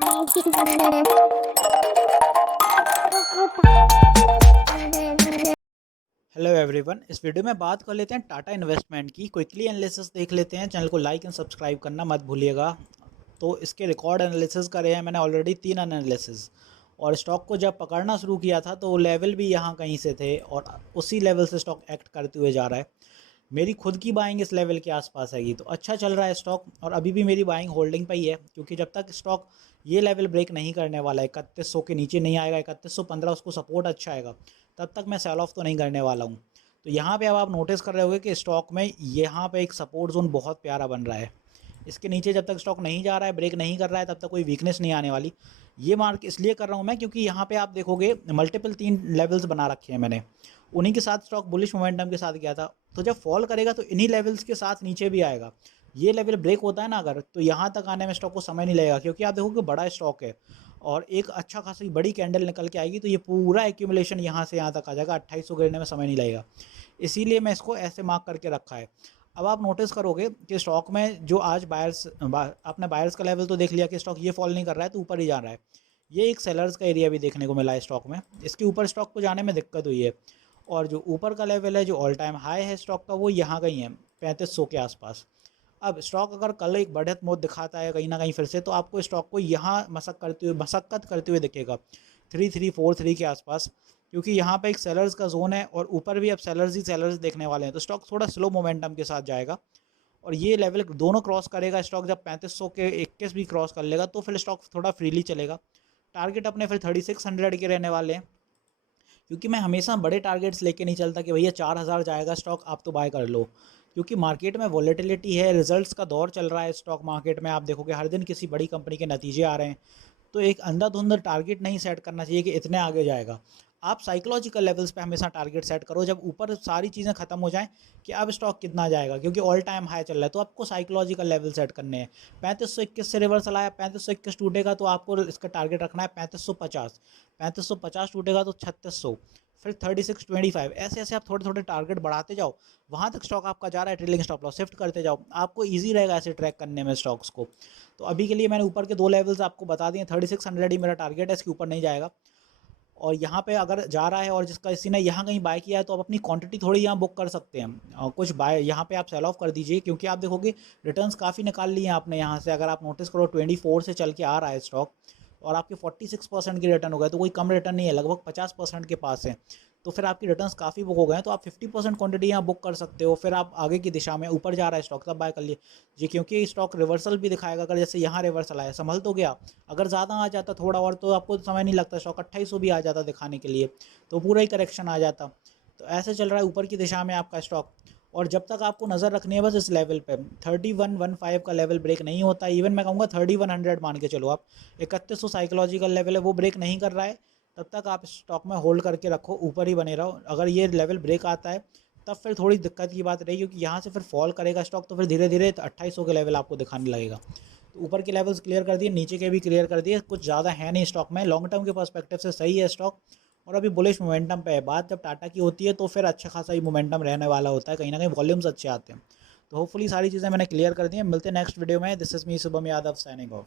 Hello everyone, इस video में बात कर लेते हैं टाटा इन्वेस्टमेंट की। क्विकली एनालिसिस देख लेते हैं। चैनल को लाइक एंड सब्सक्राइब करना मत भूलिएगा। तो इसके रिकॉर्ड एनालिसिस करे हैं मैंने ऑलरेडी 3 एनालिसिस। और स्टॉक को जब पकड़ना शुरू किया था तो लेवल भी यहाँ कहीं से थे और उसी लेवल से स्टॉक एक्ट करते हुए जा रहा है। मेरी खुद की बाइंग इस लेवल के आसपास आएगी तो अच्छा चल रहा है स्टॉक, और अभी भी मेरी बाइंग होल्डिंग पे ही है, क्योंकि जब तक स्टॉक ये लेवल ब्रेक नहीं करने वाला है, 3100 के नीचे नहीं आएगा, 3115 उसको सपोर्ट अच्छा आएगा, तब तक मैं सेल ऑफ तो नहीं करने वाला हूँ। तो यहाँ पे अब आप नोटिस कर रहे होगे कि स्टॉक में यहाँ पे एक सपोर्ट जोन बहुत प्यारा बन रहा है। इसके नीचे जब तक स्टॉक नहीं जा रहा है, ब्रेक नहीं कर रहा है, तब तक कोई वीकनेस नहीं आने वाली। ये मार्क इसलिए कर रहा हूँ मैं क्योंकि यहाँ पे आप देखोगे मल्टीपल 3 लेवल्स बना रखे हैं मैंने। उन्हीं के साथ स्टॉक बुलिश मोमेंटम के साथ गया था। तो जब फॉल करेगा तो इन्हीं लेवल्स के साथ नीचे भी आएगा। ये लेवल ब्रेक होता है ना अगर, तो यहाँ तक आने में स्टॉक को समय नहीं लगेगा, क्योंकि आप देखोगे बड़ा स्टॉक है और एक अच्छा खासी बड़ी कैंडल निकल के आएगी तो ये पूरा एक्यूमुलेशन यहाँ से यहाँ तक आ जाएगा। 2800 गिरने में समय नहीं लगेगा, इसीलिए मैं इसको ऐसे मार्क करके रखा है। अब आप नोटिस करोगे कि स्टॉक में जो आज आपने बायर्स का लेवल तो देख लिया कि स्टॉक ये फॉल नहीं कर रहा है तो ऊपर ही जा रहा है। ये एक सेलर्स का एरिया भी देखने को मिला है स्टॉक में। इसके ऊपर स्टॉक को जाने में दिक्कत हुई है। और जो ऊपर का लेवल है, जो ऑल टाइम हाई है स्टॉक का, वो यहाँ कहीं है 3500 के आसपास। अब स्टॉक अगर कल एक बढ़त मोड़ दिखाता है कहीं ना कहीं फिर से, तो आपको स्टॉक को यहाँ मशक्कत करते हुए दिखेगा 3343 के आसपास, क्योंकि यहाँ पे एक सेलर्स का जोन है और ऊपर भी अब सेलर्स ही सेलर्स देखने वाले हैं। तो स्टॉक थोड़ा स्लो मोमेंटम के साथ जाएगा और ये लेवल दोनों क्रॉस करेगा स्टॉक। जब 3500 के 21 भी क्रॉस कर लेगा तो फिर स्टॉक थोड़ा फ्रीली चलेगा। टारगेट अपने फिर 3600 के रहने वाले हैं, क्योंकि मैं हमेशा बड़े टारगेट्स लेके नहीं चलता कि भैया 4000 जाएगा स्टॉक आप तो बाय कर लो। क्योंकि मार्केट में वॉलेटिलिटी है, रिजल्ट्स का दौर चल रहा है स्टॉक मार्केट में। आप देखोगे हर दिन किसी बड़ी कंपनी के नतीजे आ रहे हैं। तो एक अंधाधुंध टारगेट नहीं सेट करना चाहिए कि इतने आगे जाएगा। आप साइकोलॉजिकल लेवल्स पे हमेशा टारगेट सेट करो, जब ऊपर सारी चीज़ें खत्म हो जाएं कि अब स्टॉक कितना जाएगा, क्योंकि ऑल टाइम हाई चल रहा है तो आपको साइकोलॉजिकल लेवल सेट करने हैं। 3521 से रिवर्सल आया, 3521 टूटेगा तो आपको इसका टारगेट रखना है 3550। 3550 टूटेगा तो 3600, फिर 3625। ऐसे ऐसे आप थोड़े थोड़े टारगेट बढ़ाते जाओ, वहाँ तक स्टॉक आपका जा रहा है, ट्रेलिंग स्टॉप लॉस शिफ्ट करते जाओ, आपको ईजी रहेगा ऐसे ट्रैक करने में स्टॉक्स को। तो अभी के लिए मैंने ऊपर के 2 लेवल्स आपको बता दिए। 3600 ही मेरा टारगेट है, इसके ऊपर नहीं जाएगा। और यहाँ पे अगर जा रहा है और जिसका किसी ने यहाँ कहीं बाय किया है तो आप अपनी क्वांटिटी थोड़ी यहाँ बुक कर सकते हैं और कुछ बाय यहाँ पे आप सेल ऑफ कर दीजिए, क्योंकि आप देखोगे रिटर्न्स काफ़ी निकाल लिए हैं आपने यहाँ से। अगर आप नोटिस करो 24 से चल के आ रहा है स्टॉक और आपके 46% की रिटर्न हो गए, तो कोई कम रिटर्न नहीं है, लगभग 50% के पास है। तो फिर आपकी रिटर्न्स काफ़ी बुक हो गए हैं, तो आप 50% क्वांटिटी यहाँ बुक कर सकते हो। फिर आप आगे की दिशा में ऊपर जा रहा है स्टॉक तब बाय कर लिए जी, क्योंकि स्टॉक रिवर्सल भी दिखाएगा। अगर जैसे यहाँ रिवर्सल आया, संभल तो गया, अगर ज़्यादा आ जाता थोड़ा और तो आपको समय नहीं लगता, स्टॉक 2800 भी आ जाता दिखाने के लिए, तो पूरा ही करेक्शन आ जाता। तो ऐसे चल रहा है ऊपर की दिशा में आपका स्टॉक। और जब तक आपको नज़र रखनी है बस इस लेवल पे, 3115 का लेवल ब्रेक नहीं होता, इवन मैं कहूँगा 3100 मान के चलो आप। 3100 साइकोलॉजिकल लेवल है, वो ब्रेक नहीं कर रहा है, तब तक आप स्टॉक में होल्ड करके रखो, ऊपर ही बने रहो। अगर ये लेवल ब्रेक आता है तब फिर थोड़ी दिक्कत की बात रहेगी, क्योंकि यहाँ से फिर फॉल करेगा स्टॉक, तो फिर धीरे धीरे 2800 के लेवल आपको दिखाने लगेगा। तो ऊपर के लेवल्स क्लियर कर दिए, नीचे के भी क्लियर कर दिए, कुछ ज़्यादा है नहीं स्टॉक में। लॉन्ग टर्म के पर्सपेक्टिव से सही है स्टॉक और अभी बुलिश मोमेंटम पे है। बात जब टाटा की होती है तो फिर अच्छा खासा ही मोमेंटम रहने वाला होता है, कहीं ना कहीं वॉल्यूम्स अच्छे आते हैं। तो होपफुली सारी चीज़ें मैंने क्लियर कर दी हैं। मिलते हैं नेक्स्ट वीडियो में। This is me Shubham Yadav signing off.